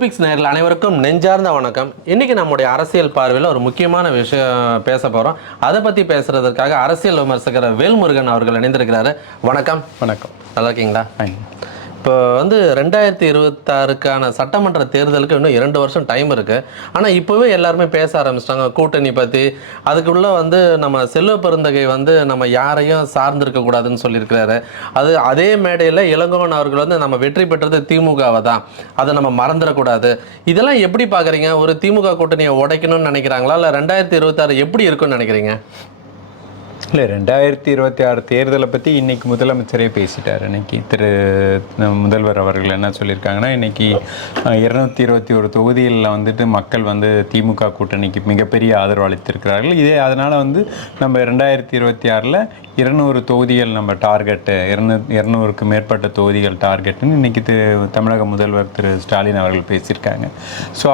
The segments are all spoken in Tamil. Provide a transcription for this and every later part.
டூபிக்ஸ் நேரில் அனைவருக்கும் நெஞ்சார்ந்த வணக்கம். இன்னைக்கு நம்முடைய அரசியல் பார்வையில் ஒரு முக்கியமான விஷயம் பேச போகிறோம் அதை பற்றி பேசுறதற்காக அரசியல் விமர்சகர் வேல்முருகன் அவர்கள் இணைந்திருக்கிறாரு. வணக்கம். வணக்கம். நல்லா இருக்கீங்களா? இப்போ வந்து ரெண்டாயிரத்தி இருபத்தாறுக்கான சட்டமன்ற தேர்தலுக்கு இன்னும் இரண்டு வருஷம் டைம் இருக்குது ஆனால் இப்போவே எல்லாருமே பேச ஆரம்பிச்சிட்டாங்க. கூட்டணி பற்றி அதுக்குள்ளே வந்து நம்ம செல்வ பெருந்தகை வந்து நம்ம யாரையும் சார்ந்திருக்கக்கூடாதுன்னு சொல்லியிருக்கிறாரு. அது அதே மேடையில் இளங்கோவன் அவர்கள் வந்து நம்ம வெற்றி பெற்றது திமுகவை தான். அதை நம்ம மறந்துடக்கூடாது இதெல்லாம் எப்படி பார்க்குறீங்க? ஒரு திமுக கூட்டணியை உடைக்கணும்னு நினைக்கிறாங்களா? இல்லை ரெண்டாயிரத்தி இருபத்தாறு எப்படி இருக்கும்னு நினைக்கிறீங்க? இல்லை ரெண்டாயிரத்தி இருபத்தி ஆறு தேர்தலை பற்றி இன்னைக்கு முதலமைச்சரே பேசிட்டார். இன்னைக்கு திரு முதல்வர் அவர்கள் என்ன சொல்லியிருக்காங்கன்னா இன்னைக்கு இருநூத்தி இருபத்தி ஒரு தொகுதிகளில் வந்துட்டு மக்கள் வந்து திமுக கூட்டணிக்கு மிகப்பெரிய ஆதரவு அளித்திருக்கிறார்கள். இதே அதனால் வந்து நம்ம ரெண்டாயிரத்தி இருபத்தி ஆறில் இருநூறு தொகுதிகள் நம்ம டார்கெட்டு இருநூ இருநூறுக்கு மேற்பட்ட தொகுதிகள் டார்கெட்னு இன்னைக்கு திரு தமிழக முதல்வர் திரு ஸ்டாலின் அவர்கள் பேசியிருக்காங்க. ஸோ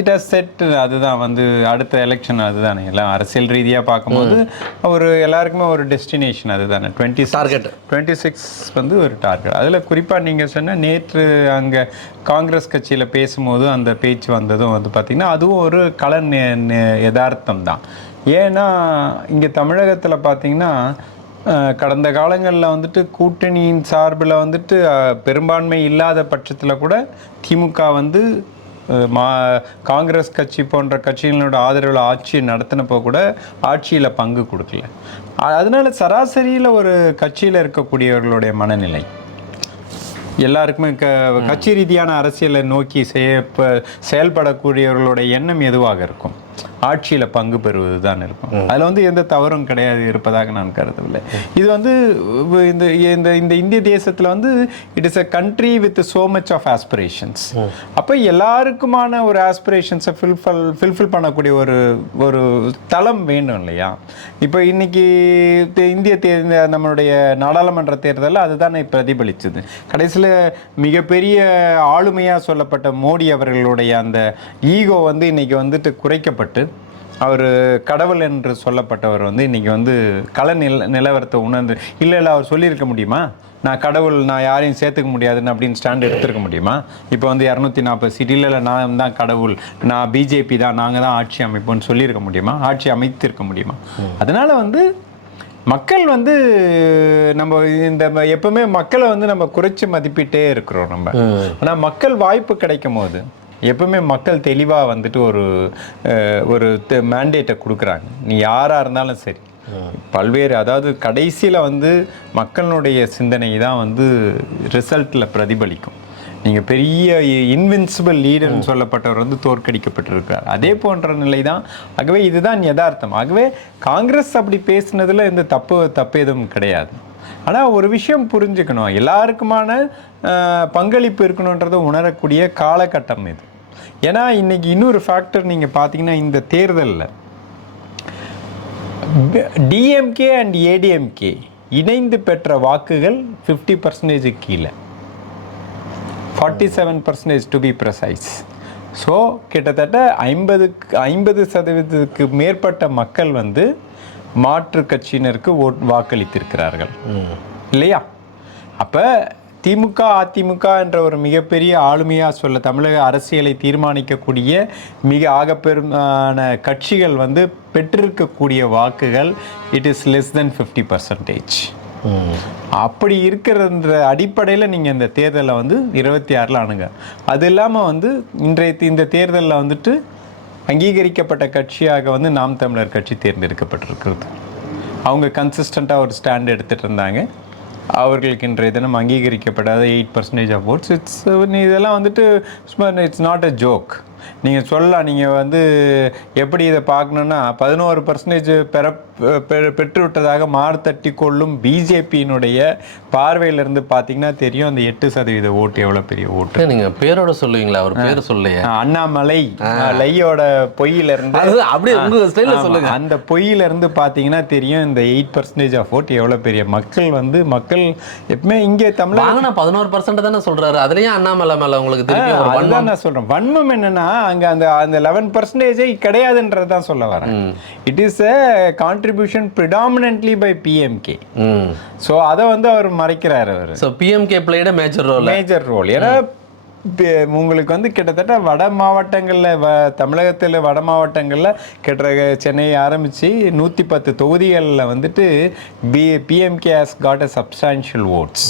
இட் ஹஸ் செட் அதுதான் வந்து அடுத்த எலெக்ஷன் அதுதானே. எல்லாம் அரசியல் ரீதியாக பார்க்கும்போது ஒரு எல்லாருக்குமே ஒரு டெஸ்டினேஷன் அதுதானே? Twenty Target. டுவெண்ட்டி சிக்ஸ் வந்து ஒரு டார்கெட் அதில் குறிப்பாக நீங்கள் சொன்ன நேற்று அங்கே காங்கிரஸ் கட்சியில் பேசும்போது அந்த பேச்சு வந்ததும் வந்து பார்த்திங்கன்னா அதுவும் ஒரு கல நெ- நெ- யதார்த்தம் தான். ஏன்னா இங்கே தமிழகத்தில் பார்த்தீங்கன்னா கடந்த காலங்களில் வந்துட்டு கூட்டணியின் சார்பில் வந்துட்டு பெரும்பான்மை இல்லாத பட்சத்தில் கூட திமுக வந்து மா காங்கிரஸ் கட்சி போன்ற கட்சிகளோட ஆதரவில் ஆட்சி நடத்தினப்போ கூட ஆட்சியில் பங்கு கொடுக்கல. அதனால சராசரியில் ஒரு கட்சியில் இருக்கக்கூடியவர்களுடைய மனநிலை. எல்லாருக்குமே க கட்சி ரீதியான அரசியலை நோக்கி செய்ய செயல்படக்கூடியவர்களுடைய எண்ணம் எதுவாக இருக்கும்? ஆட்சியில் பங்கு பெறுவது தான் இருக்கும் அதில் வந்து எந்த தவறும் கிடையாது இருப்பதாக நான் கருதவில்லை. இது வந்து இந்த இந்த இந்த இந்திய தேசத்தில் வந்து it is a country with so much of aspirations அப்போ எல்லாருக்குமான ஒரு ஆஸ்பிரேஷன்ஸை ஃபில்ஃபில் ஃபில்ஃபில் பண்ணக்கூடிய ஒரு ஒரு தளம் வேண்டும் இல்லையா? இப்போ இன்னைக்கு இந்திய தே நம்மளுடைய நாடாளுமன்ற தேர்தலில் அதுதானே பிரதிபலிச்சது. கடைசியில் மிகப்பெரிய ஆளுமையாக சொல்லப்பட்ட மோடி அவர்களுடைய அந்த ஈகோ வந்து இன்னைக்கு வந்துட்டு குறைக்கப்பட்டு அவர் கடவுள் என்று சொல்லப்பட்டவர் வந்து இன்னைக்கு வந்து கள நில நிலவரத்தை உணர்ந்து இல்லை இல்லை அவர் சொல்லியிருக்க முடியுமா? நான் கடவுள் நான் யாரையும் சேர்த்துக்க முடியாதுன்னு அப்படின்னு ஸ்டாண்ட் எடுத்திருக்க முடியுமா? இப்போ வந்து இரநூத்தி நாற்பது சீட்டில் இல்லை நான் தான் கடவுள் நான் பிஜேபி தான் நாங்கள் தான் ஆட்சி அமைப்போம்னு சொல்லியிருக்க முடியுமா? ஆட்சி அமைத்திருக்க முடியுமா? அதனால வந்து மக்கள் வந்து நம்ம இந்த எப்பவுமே மக்களை வந்து நம்ம குறைச்சி மதிப்பிட்டே இருக்கிறோம் நம்ம. ஆனால் மக்கள் வாய்ப்பு கிடைக்கும் போது எப்பவுமே மக்கள் தெளிவாக வந்துட்டு ஒரு ஒரு மேண்டேட்டை கொடுக்குறாங்க. நீ யாராக இருந்தாலும் சரி. பல்வேறு அதாவது கடைசியில் வந்து மக்களுடைய சிந்தனை தான் வந்து ரிசல்ட்டில் பிரதிபலிக்கும். நீங்கள் பெரிய இன்வின்சிபிள் லீடர்னு சொல்லப்பட்டவர் வந்து தோற்கடிக்கப்பட்டிருக்கிறார். அதே போன்ற நிலை தான். ஆகவே இதுதான் யதார்த்தம். ஆகவே காங்கிரஸ் அப்படி பேசுனதுல எந்த தப்பு தப்பு எதுவும் கிடையாது. ஆனால் ஒரு விஷயம் புரிஞ்சுக்கணும். எல்லாருக்குமான பங்களிப்பு இருக்கணுன்றதை உணரக்கூடிய காலகட்டம் இது. ஏன்னா இன்னைக்கு இன்னொரு ஃபேக்டர் நீங்கள் பார்த்தீங்கன்னா இந்த தேர்தலில். டிஎம்கே அண்ட் ஏடிஎம்கே இணைந்து பெற்ற வாக்குகள் ஃபிஃப்டி பர்சன்டேஜுக்கு கீழே. Forty seven percentage to be precise so கிட்டத்தட்ட ஐம்பதுக்கு ஐம்பது சதவீதத்துக்கு மேற்பட்ட மக்கள் வந்து மாற்று கட்சியினருக்கு ஓட் வாக்களித்திருக்கிறார்கள். இல்லையா? அப்போ திமுக அதிமுக என்ற ஒரு மிகப்பெரிய ஆளுமையாக சொல்ல தமிழக அரசியலை தீர்மானிக்கக்கூடிய மிக ஆகப்பெருமான கட்சிகள் வந்து பெற்றிருக்கக்கூடிய வாக்குகள் it is less than fifty percentage அப்படி இருக்கிறன்ற அடிப்படையில் நீங்கள் இந்த தேர்தலை வந்து இருபத்தி ஆறில் அணுங்க அது இல்லாமல் வந்து இன்றைய இந்த தேர்தலில் வந்துட்டு அங்கீகரிக்கப்பட்ட கட்சியாக வந்து நாம் தமிழர் கட்சி தேர்ந்தெடுக்கப்பட்டிருக்கிறது. அவங்க கன்சிஸ்டண்ட்டாக ஒரு ஸ்டாண்ட் எடுத்துகிட்டு இருந்தாங்க. அவர்களுக்கு இன்றைய தினம் அங்கீகரிக்கப்படாத eight percentage of votes it's இதெல்லாம் வந்துட்டு இட்ஸ் நாட் அ ஜோக் நீங்கள் சொல்லலாம் நீங்கள் வந்து எப்படி இதை பார்க்கணுன்னா பதினோரு பர்சன்டேஜ் பெற பெ- பெற்றுவிட்டதாக மார்த்தட்டி கொள்ளும் பிஜேபியினுடைய பார்வையிலிருந்து பார்த்தீங்கன்னா தெரியும் அந்த எட்டு சதவீத ஓட்டு எவ்வளோ பெரிய ஓட்டு. நீங்க பேரோட சொல்லுவீங்களா? அவர் பேர் சொல்லையே. அண்ணாமலை லையோட பொய்யில இருந்து அது அப்படியே உங்க ஸ்டைல சொல்லுங்க. அந்த பொய்யில இருந்து பாத்தீங்கன்னா தெரியும் இந்த எயிட் பர்சன்டேஜ் ஆஃப் ஓட் எவ்வளவு பெரிய மக்கள் வந்து மக்கள் எப்பவுமே இங்கே தமிழ் பதினோரு பர்சன்ட் தானே சொல்றாரு. அதுலயும் அண்ணாமலை மேல உங்களுக்கு அதுதான் நான் சொல்றேன். வன்மம் என்னன்னா அங்க அந்த அந்த லெவன் பர்சன்டேஜே கிடையாதுன்றது தான் சொல்ல வரேன். It is a contribution predominantly by PMK so அதை வந்து அவர் மறைக்கிறார் அவர். So PMK played major role major role ஏன்னா உங்களுக்கு வந்து கிட்டத்தட்ட வட மாவட்டங்களில் வ தமிழகத்தில் வட மாவட்டங்களில் கிட்ட சென்னை ஆரம்பித்து நூற்றி பத்து தொகுதிகளில் வந்துட்டு B PMK has got a substantial votes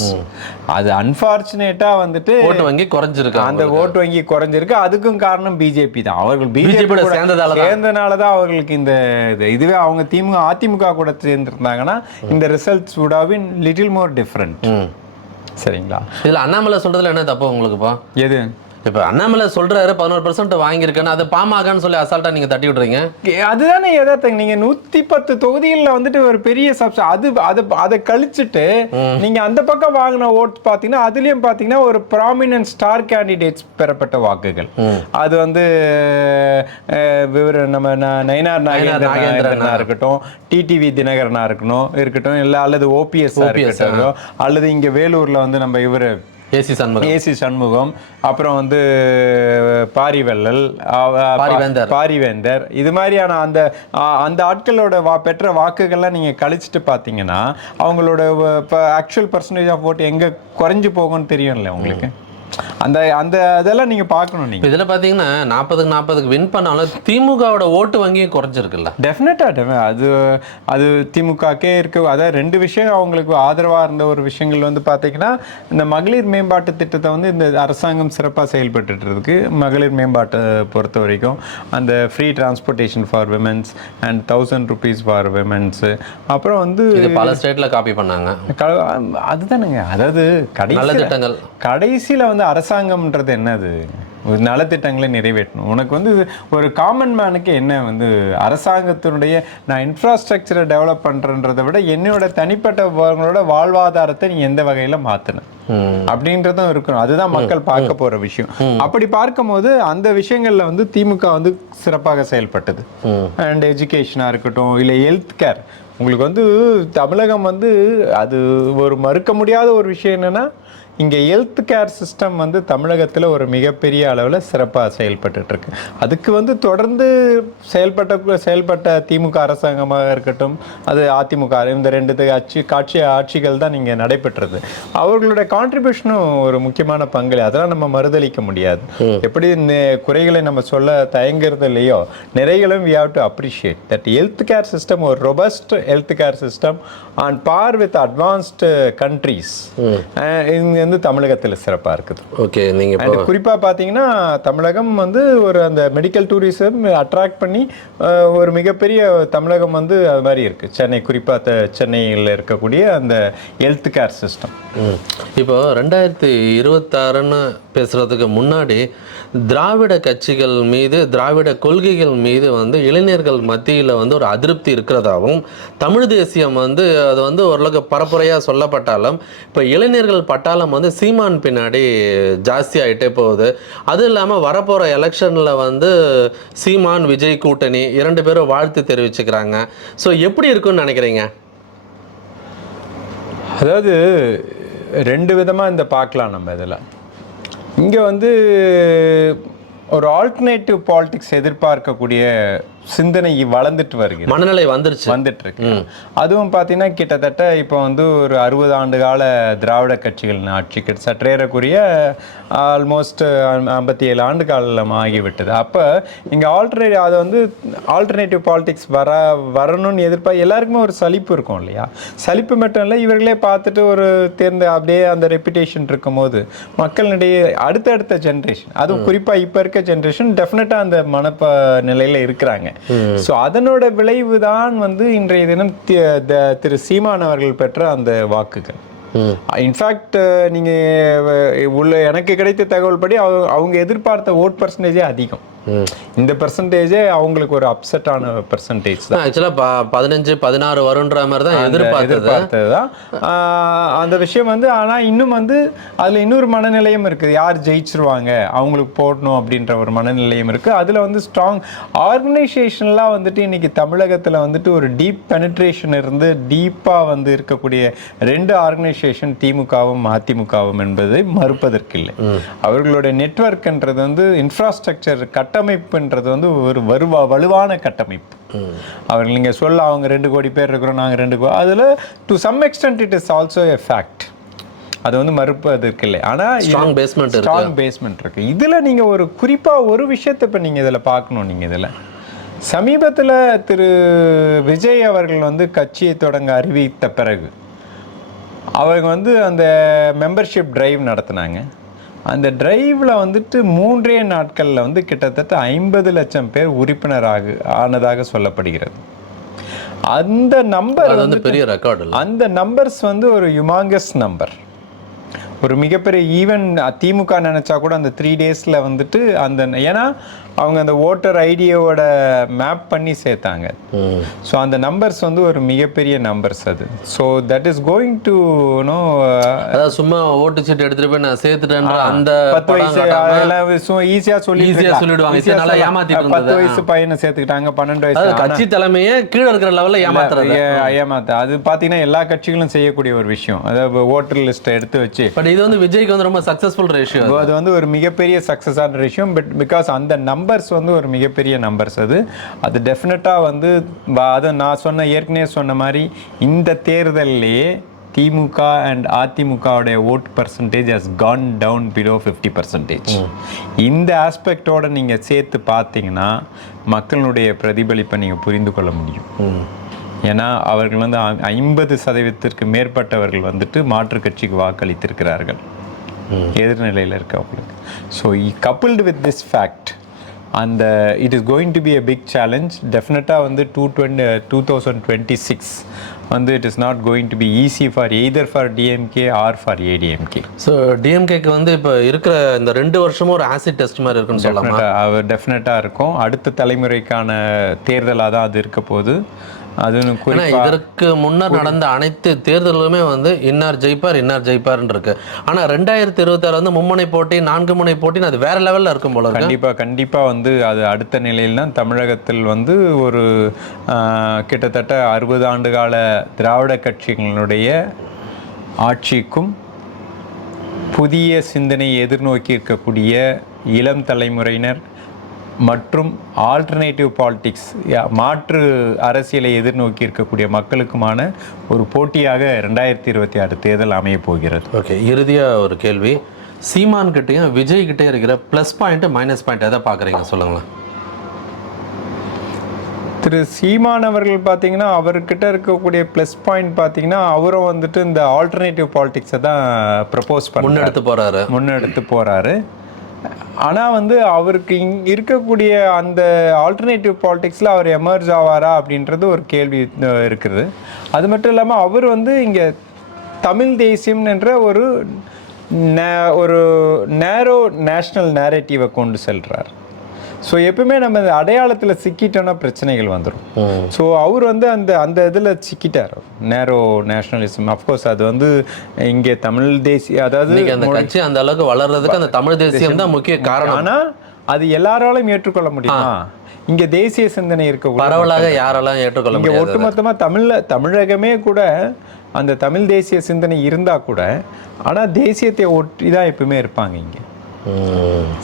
அது அன்ஃபார்ச்சுனேட்டாக வந்துட்டு ஓட்டு வங்கி குறைஞ்சிருக்கு அந்த ஓட்டு வங்கி குறைஞ்சிருக்கு. அதுக்கும் காரணம் பிஜேபி தான். அவர்கள் பிஜேபி. சேர்ந்தனால தான் அவர்களுக்கு இந்த இது. இதுவே அவங்க திமுக அதிமுக கூட சேர்ந்துருந்தாங்கன்னா இந்த results been little more different. சரிங்களா? இதுல அண்ணாமலை சொல்றதுல என்ன தப்பு உங்களுக்குப்பா எது? இப்ப அண்ணாமலை சொல்றாரு பதினோரு பர்சன்ட் வாங்கியிருக்கேன்னு. அதை பாமகன்னு சொல்லி அசால்ட்டா நீங்க தட்டி விடுறீங்க? அதுதானே எதார்த்தம் நீங்க நூத்தி பத்து தொகுதிகளில் வந்துட்டு ஒரு பெரிய சப்ஸ் அது அது அதை கழிச்சுட்டு நீங்க அந்த பக்கம் வாங்கின ஓட் பாத்தீங்கன்னா அதுலயும் பாத்தீங்கன்னா ஒரு ப்ராமினன்ட் ஸ்டார் கேண்டிடேட்ஸ் பெறப்பட்ட வாக்குகள். அது வந்து விவர நம்ம நயினார் நாகேந்திரனா. இருக்கட்டும் டிடிவி தினகரனா இருக்கணும் இருக்கட்டும் இல்ல அல்லது ஓபிஎஸ் இருக்கட்டும் அல்லது இங்க வேலூர்ல வந்து நம்ம இவரு ஏசி சண்முகம். ஏசி சண்முகம். அப்புறம் வந்து பாரிவெல்லல் பாரிவேந்தர். பாரிவேந்தர். இது மாதிரியான அந்த அந்த ஆட்களோட வா பெற்ற வாக்குகள்லாம் நீங்க கழிச்சிட்டு பார்த்தீங்கன்னா அவங்களோட இப்போ ஆக்சுவல் பர்சன்டேஜ் ஆஃப் ஓட் எங்க குறைஞ்சு போகும்னு தெரியும்ல உங்களுக்கு? அந்த அந்த அதெல்லாம் நீங்க பார்க்கணும் நீங்க. இப்ப இதுல பாத்தீங்கன்னா நாற்பதுக்கு நாற்பதுக்கு வின் பண்ணாலும் திமுகவோட ஓட்டு வங்கியும் குறைஞ்சிருக்குல்ல. டெஃபினட்டா அது அது திமுகக்கே இருக்கு. அதாவது ரெண்டு விஷயம் அவங்களுக்கு ஆதரவா இருந்த ஒரு விஷயங்கள் வந்து பாத்தீங்கன்னா இந்த மகளிர் மேம்பாட்டு திட்டத்தை வந்து இந்த அரசாங்கம் சிறப்பாக செயல்பட்டுட்டு இருக்கு. மகளிர் மேம்பாட்டை பொறுத்த வரைக்கும் அந்த free transportation for womens and thousand rupees for womens அப்புறம் வந்து பல ஸ்டேட்ல காப்பி பண்ணாங்க. அதுதானுங்க. அதாவது கடைசி திட்டங்கள். கடைசியில வந்து அரசாங்கம்ன்றது என்னது? ஒரு நலத்திட்டங்களை நிறைவேற்றணும். உனக்கு வந்து ஒரு காமன் மேனுக்கு என்ன வந்து அரசாங்கத்தினுடைய நான் இன்ஃப்ராஸ்ட்ரக்சரை டெவலப் பண்றேன்றதை விட என்னோட தனிப்பட்டவங்களோட வாழ்வாதாரத்தை நீ எந்த வகையில மாத்தணும் ம். அப்படின்றதும் இருக்கணும். அதுதான் மக்கள் பார்க்க போற விஷயம். அப்படி பார்க்கும்போது அந்த விஷயங்கள்ல வந்து திமுக வந்து சிறப்பாக செயல்பட்டது. அண்ட் எஜுகேஷனா இருக்கட்டும் இல்லை ஹெல்த் கேர் உங்களுக்கு வந்து தமிழகம் வந்து அது ஒரு மறுக்க முடியாத ஒரு விஷயம் என்னன்னா இங்கே ஹெல்த் கேர் சிஸ்டம் வந்து தமிழகத்தில் ஒரு மிகப்பெரிய அளவில் சிறப்பாக செயல்பட்டுட்டு இருக்கு அதுக்கு வந்து தொடர்ந்து செயல்பட்ட செயல்பட்ட திமுக அரசாங்கமாக இருக்கட்டும் அது அதிமுக இந்த ரெண்டு ஆட்சி காட்சி ஆட்சிகள் தான் இங்கே நடைபெற்றது. அவர்களுடைய கான்ட்ரிபியூஷனும் ஒரு முக்கியமான பங்கு அதெல்லாம் நம்ம மறுதளிக்க முடியாது. எப்படி குறைகளை நம்ம சொல்ல தயங்குறது இல்லையோ நிறைகளும் we have to appreciate that health care system ஒரு robust health care system on par with advanced countries வந்து தமிழகத்தில் சிறப்பாக இருக்குது. ஓகே நீங்க இப்போ அண்ட் குறிப்பாக பார்த்தீங்கன்னா தமிழகம் வந்து ஒரு அந்த மெடிக்கல் டூரிசம் அட்ராக்ட் பண்ணி ஒரு மிகப்பெரிய தமிழகம் வந்து அது மாதிரி இருக்கு. சென்னை குறிப்பாக சென்னையில் இருக்கக்கூடிய அந்த ஹெல்த் கேர் சிஸ்டம். இப்போ ரெண்டாயிரத்தி இருபத்தாறுன்னு பேசுறதுக்கு முன்னாடி திராவிட கட்சிகள் மீது திராவிட கொள்கைகள் மீது வந்து இளைஞர்கள் மத்தியில் வந்து ஒரு அதிருப்தி இருக்கிறதாகவும் தமிழ் தேசியம் வந்து அது வந்து ஓரளவுக்கு பரப்புரையாக சொல்லப்பட்டாலும் இப்போ இளைஞர்கள் பட்டாளம் வந்து சீமான் பின்னாடி ஜாஸ்தியாகிட்டே போகுது. அதுவும் இல்லாமல் வரப்போகிற எலெக்ஷனில் வந்து சீமான் விஜய் கூட்டணி இரண்டு பேரும் வாழ்த்து தெரிவிச்சுக்கிறாங்க. ஸோ எப்படி இருக்குன்னு நினைக்கிறீங்க? அதாவது ரெண்டு விதமாக இந்த பார்க்கலாம் நம்ம இதில். இங்கே வந்து ஒரு ஆல்டர்னேட்டிவ் பாலிட்டிக்ஸ் எதிர்பார்க்கக்கூடிய சிந்தனை வளர்ந்துட்டு வருகிறது. மனநிலை வந்துருச்சு. வந்துட்டு இருக்கு அதுவும் பார்த்தீங்கன்னா கிட்டத்தட்ட இப்போ வந்து ஒரு அறுபது ஆண்டு கால திராவிட கட்சிகளின் ஆட்சிக்கு சற்றேறக்குரிய ஆல்மோஸ்ட் ஐம்பத்தி ஏழு ஆண்டு காலம் ஆகிவிட்டது. அப்போ இங்கே ஆல்டர்னேட் அதை வந்து ஆல்டர்னேட்டிவ் பாலிடிக்ஸ் வர வரணும்னு எதிர்பார்க்க எல்லாருக்குமே ஒரு சலிப்பு இருக்கும் இல்லையா? சலிப்பு மட்டும் இல்லை இவர்களே பார்த்துட்டு ஒரு தேர்ந்த அப்படியே அந்த ரெப்புடேஷன் இருக்கும்போது மக்களிடையே அடுத்தடுத்த ஜென்ரேஷன் அதுவும் குறிப்பாக இப்போ இருக்க ஜென்ரேஷன் டெஃபினட்டாக அந்த மனப்ப நிலையில் இருக்கிறாங்க. ஸோ அதனோட விளைவு தான் வந்து இன்றைய தினம் திரு சீமான் அவர்கள் பெற்ற அந்த வாக்குகள். இன்ஃபேக்ட் நீங்க அஹ், உள்ள எனக்கு கிடைத்த தகவல் படி அவங்க எதிர்பார்த்த ஓட் பர்சன்டேஜே அதிகம். இந்த பர்சன்டேஜே அவங்களுக்கு ஒரு அப்செட்டான பர்சன்டேஜ் தான். ஆக்சுவலா பதினஞ்சு பதினாறு வருன்ற மாதிரி தான் எதிர்பார்த்தது. ஆஹ் அந்த விஷயம் வந்து ஆனா இன்னும் வந்து அதுல இன்னொரு மனநிலையும் இருக்குது. யார் ஜெயிச்சிருவாங்க? அவங்களுக்கு போடணும் அப்படின்ற ஒரு மனநிலையும் இருக்கு. அதுல வந்து ஸ்ட்ராங் ஆர்கனைசேஷன்லாம் வந்துட்டு இன்னைக்கு தமிழகத்துல வந்துட்டு ஒரு டீப் பெனிட்ரேஷன் இருந்து டீப்பா வந்து இருக்கக்கூடிய ரெண்டு ஆர்கனைசேஷன் திமுகவும் அதிமுகவும் என்பதை மறுப்பதற்கில்லை. அவர்களுடைய நெட்வொர்க்ன்றது வந்து இன்ஃப்ராஸ்ட்ரக்சர் கட்டமைப்புன்றது வந்து ஒரு வருவா வலுவான கட்டமைப்பு. அவர்கள் நீங்க சொல்ல அவங்க ரெண்டு கோடி பேர் இருக்கிறோம் நாங்க ரெண்டு கோடி அதுல to some extent it is also a fact அது வந்து மறுப்பதற்கு இல்லை ஆனால் ஸ்ட்ராங் பேஸ்மெண்ட் இருக்கு. ஸ்ட்ராங் பேஸ்மெண்ட் இருக்கு. இதுல நீங்க ஒரு குறிப்பா ஒரு விஷயத்தை இப்ப நீங்க இதுல பார்க்கணும் நீங்க இதுல. சமீபத்துல திரு விஜய் அவர்கள் வந்து கட்சியை தொடங்க அறிவித்த பிறகு அவங்க வந்து அந்த மெம்பர்ஷிப் டிரைவ் நடத்தினாங்க. அந்த டிரைவில் வந்துட்டு மூன்றே நாட்களில் வந்து கிட்டத்தட்ட ஐம்பது லட்சம் பேர் உறுப்பினராக ஆனதாக சொல்லப்படுகிறது. அந்த நம்பர் வந்து பெரிய ரெக்கார்டு அந்த நம்பர்ஸ் வந்து ஒரு யுமாங்கஸ் நம்பர் ஒரு மிகப்பெரிய ஈவன் திமுக நினைச்சா கூட அந்த த்ரீ டேஸ்ல வந்துட்டு அந்த ஏன்னா அவங்க அந்த ஓட்டர் ஐடியோட மேப் பண்ணி சேர்த்தாங்க. ஸோ அந்த நம்பர்ஸ் வந்து ஒரு மிகப்பெரிய நம்பர்ஸ் அது. So that is going to no அதாவது சும்மா ஓட்டு சீட்டு எடுத்துட்டு போய் நான் சேர்த்துட்டேன்ற அந்த பத்து வயசு அதெல்லாம் ஈஸியா சொல்லி ஆ சொல்லிடுவாங்க. ஏமாத்திட்டு பத்து. வயசு பையனை சேர்த்துக்கிட்டாங்க பன்னெண்டு வயசு கட்சி தலைமையே கீழே இருக்கிற லெவல்ல ஏமாத்துறது. ஏமாத்த. அது பார்த்தீங்கன்னா எல்லா கட்சிகளும் செய்யக்கூடிய ஒரு விஷயம். அதாவது ஓட்டர் லிஸ்ட்டை எடுத்து வச்சு. பட் இது வந்து விஜய்க்கு வந்து ரொம்ப சக்சஸ்ஃபுல் ரேஷியோ அது. வந்து ஒரு மிகப்பெரிய சக்ஸஸான விஷயம் பட் பிகாஸ் அந்த நம்பர்ஸ் வந்து ஒரு மிகப்பெரிய நம்பர்ஸ் அது. அது டெஃபினட்டாக வந்து அதை நான் சொன்ன ஏற்கனவே சொன்ன மாதிரி இந்த தேர்தல்லையே திமுக அண்ட் அதிமுகவுடைய vote percentage has gone down below fifty percentage இந்த ஆஸ்பெக்டோட நீங்கள் சேர்த்து பார்த்தீங்கன்னா மக்களுடைய பிரதிபலிப்பை நீங்கள் புரிந்து கொள்ள முடியும். ஏன்னா அவர்கள் வந்து ஐம்பது சதவீதத்திற்கு மேற்பட்டவர்கள் வந்துட்டு மாற்றுக் கட்சிக்கு வாக்களித்திருக்கிறார்கள். எதிர்நிலையில் இருக்கவங்களுக்கு. So coupled with this fact அந்த it is going to be a big challenge டெஃபினட்டாக வந்து two twenty two thousand twenty six வந்து it is not going to be easy for either for DMK or for ADMK so டிஎம்கேக்கு வந்து இப்போ இருக்கிற இந்த ரெண்டு வருஷமும் ஒரு ஆசிட் டெஸ்ட் மாதிரி இருக்குன்னு சொல்லலாமா? டெஃபினட்டாக டெஃபினட்டாக இருக்கும். அடுத்த தலைமுறைக்கான தேர்தலாக தான் அது இருக்க போகுது. அது இதற்கு முன்னர் நடந்த அனைத்து தேர்தலுமே வந்து இன்னார் ஜெயிப்பார் இன்னார் ஜெயிப்பார்னு இருக்கு ஆனா ரெண்டாயிரத்தி இருபத்தாறு வந்து மும்முனை போட்டி நான்கு முனை போட்டின்னு அது வேற லெவல்ல இருக்கும் போல இருக்கு கண்டிப்பா கண்டிப்பா வந்து அது அடுத்த நிலையில்னா தமிழகத்தில் வந்து ஒரு கிட்டத்தட்ட அறுபது ஆண்டு கால திராவிட கட்சிகளுடைய ஆட்சிக்கும் புதிய சிந்தனையை எதிர்நோக்கி இருக்கக்கூடிய இளம் தலைமுறையினர் மற்றும் ஆல்டர்னேட்டிவ் பாலிடிக்ஸ் மாற்று அரசியலை எதிர்நோக்கி இருக்கக்கூடிய மக்களுக்குமான ஒரு போட்டியாக ரெண்டாயிரத்தி இருபத்தி ஆறு தேர்தல் அமையப் போகிறது. ஓகே இறுதியா ஒரு கேள்வி. சீமான் கிட்டயும் விஜய் கிட்டே இருக்கிற ப்ளஸ் பாயிண்ட் மைனஸ் பாயிண்ட் எதை பாக்குறீங்க சொல்லுங்களேன். திரு சீமான் அவர்கள் பார்த்தீங்கன்னா அவர்கிட்ட இருக்கக்கூடிய ப்ளஸ் பாயிண்ட் பார்த்தீங்கன்னா அவரும் வந்துட்டு இந்த ஆல்டர்னேட்டிவ் பாலிடிக்ஸை தான் ப்ரப்போஸ் பண்ண முன்னெடுத்து போறாரு. முன்னெடுத்து போறாரு. ஆனால் வந்து அவருக்கு இங் இருக்கக்கூடிய அந்த ஆல்டர்னேட்டிவ் பாலிடிக்ஸில் அவர் எமர்ஜ் ஆவாரா அப்படின்றது ஒரு கேள்வி இருக்கிறது இருக்குது. அது மட்டும் இல்லாமல் அவர் வந்து இங்கே தமிழ் தேசியம் என்ற ஒரு நே- ஒரு நேரோ நேஷ்னல் நேரேட்டிவை கொண்டு செல்கிறார் ஸோ எப்பவுமே நம்ம இந்த அடையாளத்தில் சிக்கிட்டோன்னா பிரச்சனைகள் வந்துடும் ஸோ அவர் வந்து அந்த அந்த இதில் சிக்கிட்டார். நேரோ நேஷனலிசம். அஃப்கோர்ஸ் அது வந்து இங்கே தமிழ் தேசிய அதாவது அந்த கட்சி அந்த அளவுக்கு வளர்றதுக்கு அந்த தமிழ் தேசியம் தான் முக்கிய காரணம். ஆனா அது எல்லாராலும் ஏற்றுக்கொள்ள முடியுமா? இங்க தேசிய சிந்தனை இருக்க பரவலாக யாரெல்லாம் ஏற்றுக்கொள்ள இங்க ஒட்டுமொத்தமா தமிழ்ல தமிழகமே கூட அந்த தமிழ் தேசிய சிந்தனை இருந்தா கூட ஆனா தேசியத்தை ஒட்டி தான் எப்பவுமே இருப்பாங்க இங்க.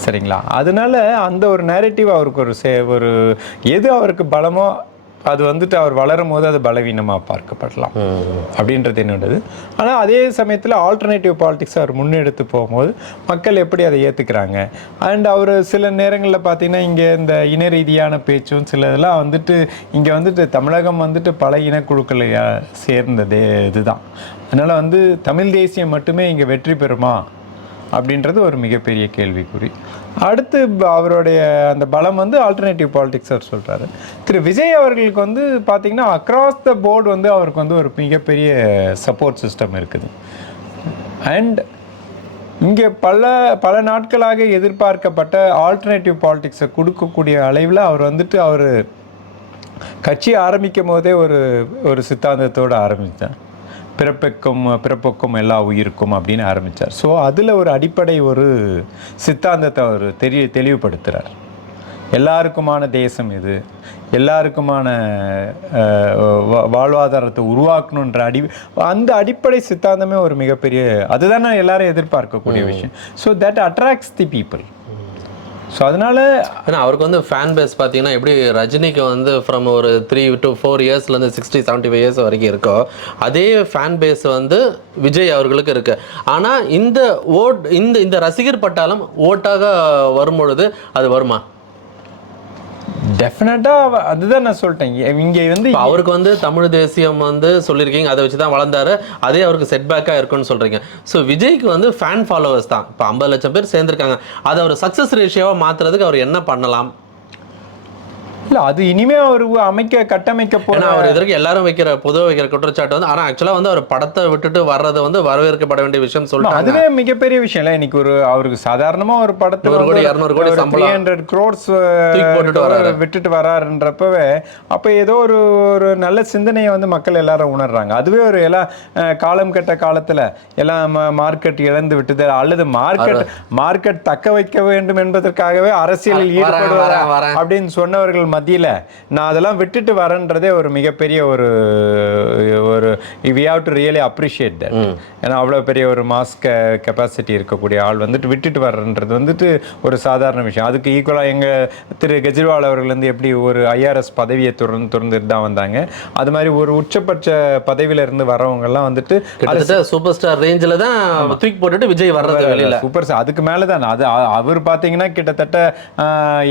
சரிங்களா? அதனால அந்த ஒரு நேரட்டிவ் அவருக்கு ஒரு சே ஒரு எது அவருக்கு பலமோ அது வந்துட்டு அவர் வளரும் போது அது பலவீனமாக பார்க்கப்படலாம் அப்படின்றது என்னோடது. ஆனால் அதே சமயத்தில் ஆல்டர்னேட்டிவ் பாலிடிக்ஸ் அவர் முன்னெடுத்து போகும்போது மக்கள் எப்படி அதை ஏற்றுக்கிறாங்க அண்ட் அவர் சில நேரங்களில் பார்த்தீங்கன்னா இங்கே இந்த இன ரீதியான பேச்சும் சில இதெல்லாம் வந்துட்டு இங்கே வந்துட்டு தமிழகம் வந்துட்டு பல இனக்குழுக்களை சேர்ந்ததே இதுதான். அதனால் வந்து தமிழ் தேசியம் மட்டுமே இங்கே வெற்றி பெறுமா? அப்படின்றது ஒரு மிகப்பெரிய கேள்விக்குறி. அடுத்து அவருடைய அந்த பலம் வந்து ஆல்டர்னேட்டிவ் பாலிடிக்ஸ் அவர் சொல்கிறாரு திரு விஜய் அவர்களுக்கு வந்து பார்த்திங்கன்னா அக்ராஸ் த போர்டு வந்து அவருக்கு வந்து ஒரு மிகப்பெரிய சப்போர்ட் சிஸ்டம் இருக்குது. அண்ட் இங்கே பல பல நாட்களாக எதிர்பார்க்கப்பட்ட ஆல்டர்னேட்டிவ் பாலிடிக்ஸை கொடுக்கக்கூடிய அளவில் அவர் வந்துட்டு அவர் கட்சி ஆரம்பிக்கும் போதே ஒரு ஒரு சித்தாந்தத்தோடு ஆரம்பித்தார். பிறப்புக்கும் பிறப்புக்கும் எல்லா உயிருக்கும் அப்படின்னு ஆரம்பித்தார் ஸோ அதில் ஒரு அடிப்படை ஒரு சித்தாந்தத்தை அவர் தெரிய தெளிவுபடுத்துகிறார் எல்லாருக்குமான தேசம் இது. எல்லாருக்குமான வாழ்வாதாரத்தை உருவாக்கணுன்ற அடி அந்த அடிப்படை சித்தாந்தமே ஒரு மிகப்பெரிய அதுதானே எல்லாரும் எதிர்பார்க்கக்கூடிய விஷயம். So that attracts the people so அதனால ஏன்னா அவருக்கு வந்து ஃபேன் பேஸ் பார்த்தீங்கன்னா எப்படி ரஜினிக்கு வந்து ஃப்ரம் ஒரு த்ரீ டு ஃபோர் இயர்ஸ்லேருந்து சிக்ஸ்டி செவன்ட்டி ஃபைவ் இயர்ஸ் வரைக்கும் இருக்கோ அதே ஃபேன் பேஸ் வந்து விஜய் அவர்களுக்கு இருக்கு. ஆனால் இந்த ஓட் இந்த இந்த ரசிகர் பட்டாலும் ஓட்டாக வரும்பொழுது அது வருமா? டெஃபினட்டாக அதுதான் நான் சொல்லிட்டேன். இங்கே வந்து அவருக்கு வந்து தமிழ் தேசியம் வந்து சொல்லியிருக்கீங்க அதை வச்சு தான் வளர்ந்தாரு. அதே அவருக்கு செட்பேக்காக இருக்குன்னு சொல்கிறீங்க ஸோ விஜய்க்கு வந்து ஃபேன் ஃபாலோவர்ஸ் தான். இப்போ ஐம்பது லட்சம் பேர் சேர்ந்துருக்காங்க. அதை அவர் சக்ஸஸ் ரேஷியோவாக மாற்றுறதுக்கு அவர் என்ன பண்ணலாம்? இல்லை அது இனிமே அவர் அமைக்க கட்டமைக்க ஏன்னா அவர் இதற்கு எல்லாரும் வைக்கிற பொதுவாக வைக்கிற குற்றச்சாட்டு வந்து ஆனால் ஆக்சுவலாக வந்து அவர் படத்தை விட்டுட்டு வர்றது வந்து வரவேற்கப்பட வேண்டிய விஷயம் சொல்லிட்டாங்க அதுவே மிகப்பெரிய விஷயம் இல்லை இன்னைக்கு ஒரு அவருக்கு சாதாரணமா ஒரு படத்துல நூறு கோடி, இருநூறு கோடி சம்பளம் ஹண்ட்ரட் க்ரோர்ஸ் தூக்கி போட்டுட்டு வராரு. விட்டுட்டு வராருன்றப்பவே அப்ப ஏதோ ஒரு ஒரு நல்ல சிந்தனையை வந்து மக்கள் எல்லாரும் உணர்றாங்க அதுவே ஒரு எல்லாம் காலம் கெட்ட காலத்துல எல்லாம் மார்க்கெட் இழந்து விட்டது அல்லது மார்க்கெட் மார்க்கெட் தக்க வைக்க வேண்டும் என்பதற்காகவே அரசியலில் ஈடுபடுவார். அப்படின்னு சொன்னவர்கள் மத்தியில நான் அதெல்லாம் விட்டுட்டு வரேன்றதே ஒரு மிகப்பெரிய ஒரு ஒரு we have to really appreciate that ஏன்னா அவ்வளோ பெரிய ஒரு மாஸ் கெப்பாசிட்டி இருக்கக்கூடிய ஆள் வந்துட்டு விட்டுட்டு வர்றன்றது வந்துட்டு ஒரு சாதாரண விஷயம். அதுக்கு ஈக்குவலாக எங்கள் திரு கெஜ்ரிவால் அவர்கள் வந்து எப்படி ஒரு ஐஆர்எஸ் பதவியை தொடர்ந்து தொடர்ந்துட்டு தான் வந்தாங்க. அது மாதிரி ஒரு உச்சபட்ச பதவியில இருந்து வரவங்கெல்லாம் வந்துட்டு கிட்டத்தட்ட சூப்பர் ஸ்டார் ரேஞ்சில் தான் தூக்கி போட்டுட்டு விஜய் வர்றது வெளியில. சூப்பர் ஸ்டார் அதுக்கு மேலே தான் அது அவர் பார்த்தீங்கன்னா கிட்டத்தட்ட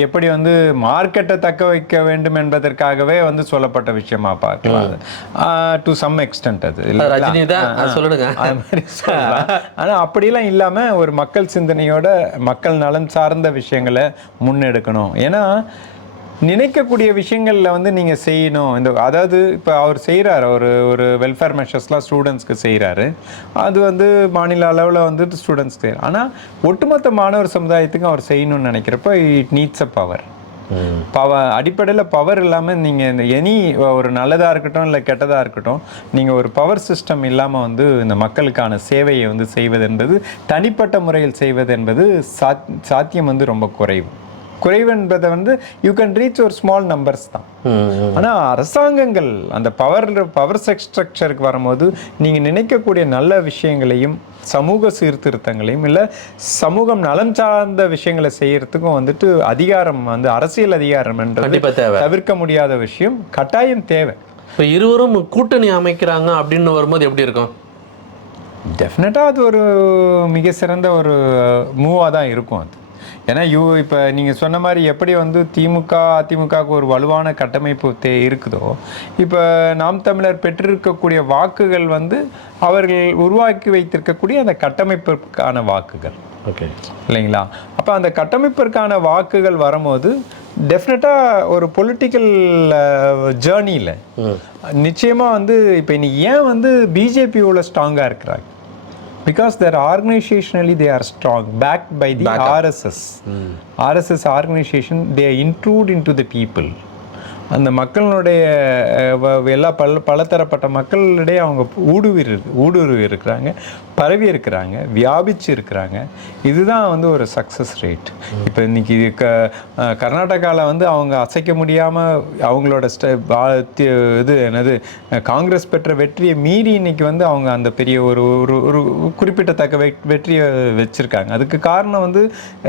எப்படி வந்து மார்க்கெட்டை தக்க வைக்க வேண்டும் என்பதற்காகவே வந்து சொல்லப்பட்ட விஷயமா பார்க்கலாம். டு சம் எக்ஸ்டென்ட் அது. இல்லைங்களா? ரஜினி தான் அது சொல்லிடுங்க அது மாதிரி சொல்லலாம். ஆனா அப்படிலாம் இல்லாம ஒரு மக்கள் சிந்தனையோட மக்கள் நலன் சார்ந்த விஷயங்களை முன்னெடுக்கணும். ஏன்னா நினைக்கக்கூடிய விஷயங்கள்ல வந்து நீங்க செய்யணும். இந்த அதாவது இப்போ அவர் செய்கிறாரு ஒரு ஒரு வெல்ஃபேர் மெஷர்ஸ்லாம் ஸ்டூடெண்ட்ஸ்க்கு செய்கிறாரு அது வந்து மாநில அளவில் வந்துட்டு ஸ்டூடெண்ட்ஸ்க்கு ஆனால் ஒட்டுமொத்த மாணவர் சமுதாயத்துக்கும் அவர் செய்யணும்னு நினைக்கிறப்ப it needs a power power அடிப்படையில் பவர் இல்லாமல் நீங்கள் இந்த எனி ஒரு நல்லதாக இருக்கட்டும் இல்லை கெட்டதாக இருக்கட்டும் நீங்கள் ஒரு பவர் சிஸ்டம் இல்லாமல் வந்து இந்த மக்களுக்கான சேவையை வந்து செய்வது என்பது தனிப்பட்ட முறையில் செய்வது என்பது சாத் சாத்தியம் வந்து ரொம்ப குறைவு. குறைவு என்பதை வந்து யூ கேன் ரீச் ஒரு ஸ்மால் நம்பர்ஸ் தான். ஆனால் அரசாங்கங்கள் அந்த பவர் பவர் ஸ்ட்ரக்சருக்கு வரும்போது நீங்கள் நினைக்கக்கூடிய நல்ல விஷயங்களையும் சமூக சீர்திருத்தங்களையும் இல்லை சமூகம் நலன் சார்ந்த விஷயங்களை செய்யறதுக்கும் வந்துட்டு அதிகாரம் வந்து அரசியல் அதிகாரம் என்றது தவிர்க்க முடியாத விஷயம். கட்டாயம் தேவை. இப்போ இருவரும் கூட்டணி அமைக்கிறாங்க அப்படின்னு வரும்போது எப்படி இருக்கும்? டெஃபினட்டாக அது ஒரு மிக சிறந்த ஒரு மூவாக தான் இருக்கும் அது. ஏன்னா யூ இப்போ நீங்கள் சொன்ன மாதிரி எப்படி வந்து திமுக அதிமுகவுக்கு ஒரு வலுவான கட்டமைப்பு தே இருக்குதோ இப்போ நாம் தமிழர் பெற்றிருக்கக்கூடிய வாக்குகள் வந்து அவர்கள் உருவாக்கி வைத்திருக்கக்கூடிய அந்த கட்டமைப்பிற்கான வாக்குகள். ஓகே. இல்லைங்களா? அப்போ அந்த கட்டமைப்பிற்கான வாக்குகள் வரும்போது டெஃபினட்டாக ஒரு பொலிட்டிக்கல் ஜேர்னியில் நிச்சயமாக வந்து இப்போ இன்னைக்கு ஏன் வந்து பிஜேபி இவ்வளோ ஸ்ட்ராங்காக இருக்கிறாங்க because they're organizationally they are strong, backed by the Back RSS. Mm. RSS organization, they intrude into the people. அந்த வ- எல்லா பல பலதரப்பட்ட மக்களிடையே அவங்க ஊடுருவி ஊடுருவி இருக்கிறாங்க பரவி இருக்கிறாங்க வியாபிச்சு இருக்கிறாங்க இதுதான் வந்து ஒரு சக்ஸஸ் ரேட் இப்போ இன்னைக்கு க கர்நாடகாவில் வந்து அவங்க அசைக்க முடியாமல் அவங்களோட ஸ்ட இது என்னது காங்கிரஸ் பெற்ற வெற்றியை மீறி இன்னைக்கு வந்து அவங்க அந்த பெரிய ஒரு ஒரு ஒரு குறிப்பிட்டத்தக்க வெற்றியை வச்சிருக்காங்க. அதுக்கு காரணம் வந்து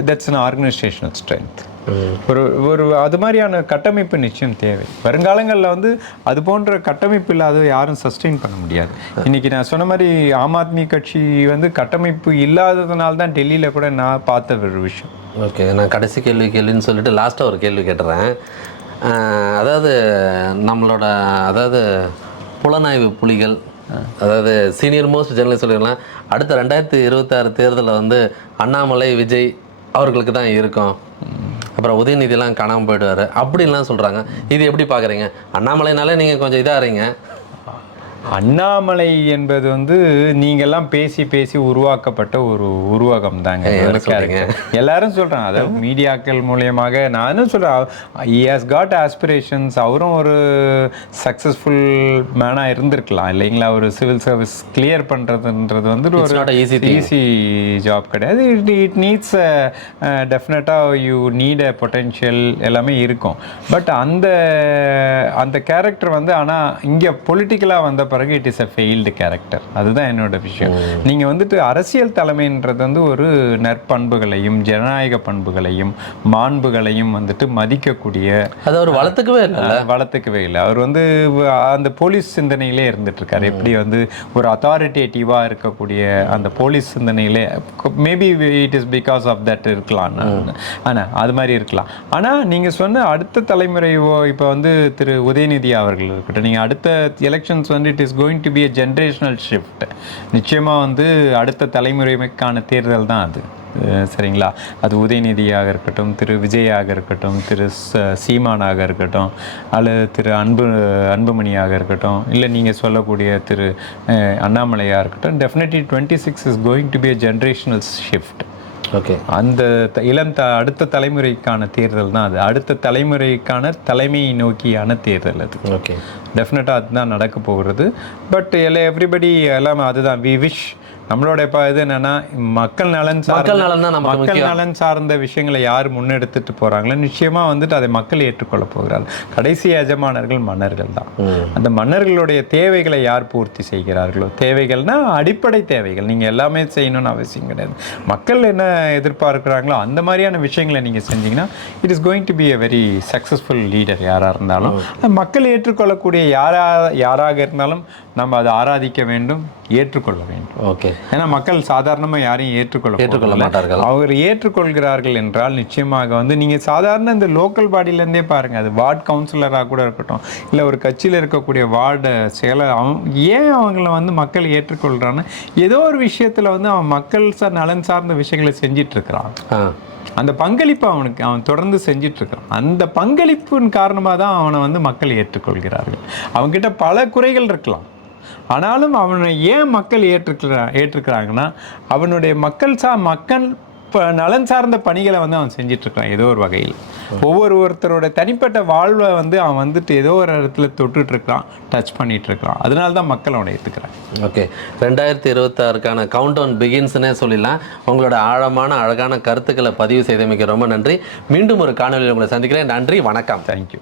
தட்ஸ் an ஆர்கனைசேஷனல் ஸ்ட்ரென்த் ஒரு ஒரு அது மாதிரியான கட்டமைப்பு நிச்சயம் தேவை. வருங்காலங்களில் வந்து அது போன்ற கட்டமைப்பு இல்லாத யாரும் சஸ்டெயின் பண்ண முடியாது. இன்னைக்கு நான் சொன்ன மாதிரி ஆம் ஆத்மி கட்சி வந்து கட்டமைப்பு இல்லாததுனால தான் டெல்லியில் கூட நான் பார்த்த ஒரு விஷயம். ஓகே நான் கடைசி கேள்வி கேள்வின்னு சொல்லிட்டு லாஸ்ட்டாக ஒரு கேள்வி கேட்டுறேன். அதாவது நம்மளோட அதாவது புலனாய்வு புலிகள் அதாவது சீனியர் மோஸ்ட் ஜெர்னலிஸ்ட் சொல்லிடலாம் அடுத்த ரெண்டாயிரத்தி இருபத்தாறு தேர்தலில் வந்து அண்ணாமலை விஜய் அவர்களுக்கு தான் இருக்கும். அப்புறம் உதயநிதிலாம் காணாமல் போயிடுவார். அப்படின்லாம் சொல்கிறாங்க இது எப்படி பார்க்குறீங்க அண்ணாமலைனாலே நீங்கள் கொஞ்சம் இதாக இருங்க. அண்ணாமலை என்பது வந்து நீங்கெல்லாம் பேசி பேசி உருவாக்கப்பட்ட ஒரு உருவகம் தாங்க. எல்லாரும் சொல்றாங்க. அதாவது மீடியாக்கள் மூலியமாக நானும் he has got aspirations. அவரும் ஒரு சக்ஸஸ்ஃபுல் மேனா இருந்திருக்கலாம். இல்லைங்களா? ஒரு சிவில் சர்வீஸ் கிளியர் பண்றதுன்றது வந்து ஒரு. ஈஸி ஜாப் கிடையாது. இட் இட் நீட்ஸ் டெஃபினட்டாக யூ நீட் அ பொட்டென்ஷியல் எல்லாமே இருக்கும். பட் அந்த அந்த கேரக்டர் வந்து ஆனால் இங்கே பொலிட்டிக்கலாக வந்த பிறகு it is a failed character அதுதான் என்னோட விஷயம். நீங்க வந்துட்டு அரசியல் தலைமைன்றது வந்து ஒரு நற்பண்புகளையும் ஜனநாயக பண்புகளையும் மாண்புகளையும் வந்துட்டு மதிக்கக்கூடிய அது அவர் வளர்த்துக்கவே இல்லை. வளர்த்துக்கவே இல்லை. அவர் வந்து அந்த போலீஸ் சிந்தனையிலே இருந்துட்டு இருக்காரு எப்படி வந்து ஒரு அத்தாரிட்டேட்டிவாக இருக்கக்கூடிய அந்த போலீஸ் சிந்தனையிலே maybe it is because of that இருக்கலாம் ஆனால் அது மாதிரி இருக்கலாம். ஆனால் நீங்கள் சொன்ன அடுத்த தலைமுறை இப்போ வந்து திரு உதயநிதி அவர்கள் இருக்கட்டும் நீங்கள் அடுத்த எலெக்ஷன்ஸ் வந்து it is going to be a generational shift நிச்சயமாக வந்து அடுத்த தலைமுறைக்கான தேர்தல் தான் அது. சரிங்களா? அது உதயநிதியாக இருக்கட்டும் திரு விஜயாக இருக்கட்டும் திரு சீமானாக இருக்கட்டும் அல்லது திரு அன்பு அன்புமணியாக இருக்கட்டும் இல்லை நீங்கள் சொல்லக்கூடிய திரு அண்ணாமலையாக இருக்கட்டும் definitely twenty six is going to be a generational shift okay. அந்த இளம் த அடுத்த தலைமுறைக்கான தேர்தல் தான் அது. அடுத்த தலைமுறைக்கான தலைமையை நோக்கியான தேர்தல் அது. ஓகே. டெஃபினட்டாக அதுதான் நடக்க போகிறது. பட் எல்லா எவ்ரிபடி எல்லாம் அதுதான். வி விஷ் நம்மளோட இப்போ இது என்னன்னா மக்கள் நலன் மக்கள் நலன் தான் நமக்கு மக்கள் நலன் சார்ந்த விஷயங்களை யார் முன்னெடுத்துட்டு போறாங்களோ நிச்சயமா வந்துட்டு அதை மக்கள் ஏற்றுக்கொள்ள போகிறார்கள். கடைசி எஜமானர்கள் மன்னர்கள் தான். அந்த மன்னர்களுடைய தேவைகளை யார் பூர்த்தி செய்கிறார்களோ தேவைகள்னா அடிப்படை தேவைகள். நீங்க எல்லாமே செய்யணும்னு அவசியம் கிடையாது. மக்கள் என்ன எதிர்பார்க்கிறாங்களோ அந்த மாதிரியான விஷயங்களை நீங்க செஞ்சீங்கன்னா it is going to be a very successful leader யாரா இருந்தாலும் மக்கள் ஏற்றுக்கொள்ளக்கூடிய யாரா யாராக இருந்தாலும் நம்ம அதை ஆராதிக்க வேண்டும் ஏற்றுக்கொள்ள வேண்டும். ஓகே. ஏன்னா மக்கள் சாதாரணமா யாரையும் ஏற்றுக்கொள்ள ஏற்றுக்கொள்ள. மாட்டார்கள். அவர் ஏற்றுக்கொள்கிறார்கள் என்றால் நிச்சயமாக வந்து நீங்க சாதாரண இந்த லோக்கல் பாடியிலேருந்தே பாருங்க. அது வார்டு கவுன்சிலராக கூட இருக்கட்டும் இல்லை ஒரு கட்சியில் இருக்கக்கூடிய வார்டு செயலர் அவங்க ஏன் அவங்கள வந்து மக்கள் ஏற்றுக்கொள்றான்னு ஏதோ ஒரு விஷயத்துல வந்து அவன் மக்கள் சார் நலன் சார்ந்த விஷயங்களை செஞ்சிட்டு இருக்கிறான் ஆ. அந்த பங்களிப்பு அவனுக்கு அவன் தொடர்ந்து செஞ்சிட்டு இருக்கான் அந்த பங்களிப்பின் காரணமாக தான் அவனை வந்து மக்கள் ஏற்றுக்கொள்கிறார்கள். அவன்கிட்ட பல குறைகள் இருக்கலாம். ஆனாலும் அவனை ஏன் மக்கள் ஏற்றுக்கிறா ஏற்றுக்கிறாங்கன்னா அவனுடைய மக்கள் சா மக்கள் ப நலன் சார்ந்த பணிகளை வந்து அவன் செஞ்சிட்டு இருக்கான் ஏதோ ஒரு வகையில். ஒவ்வொரு ஒருத்தரோட தனிப்பட்ட வாழ்வை வந்து அவன் வந்துட்டு ஏதோ ஒரு இடத்துல தொட்டுட்டு இருக்கான் டச் பண்ணிட்டு இருக்கான் அதனால தான் மக்கள் அவனை ஏற்றுக்கிறான் ஓகே. ரெண்டாயிரத்தி இருபத்தாறுக்கான கவுண்ட் டவுன் பிகின்ஸ்னே சொல்லிடலாம். உங்களோட ஆழமான அழகான கருத்துக்களை பதிவு செய்தமைக்கு ரொம்ப நன்றி. மீண்டும் ஒரு காணொலியில் உங்களை சந்திக்கிறேன். நன்றி வணக்கம். தேங்க்யூ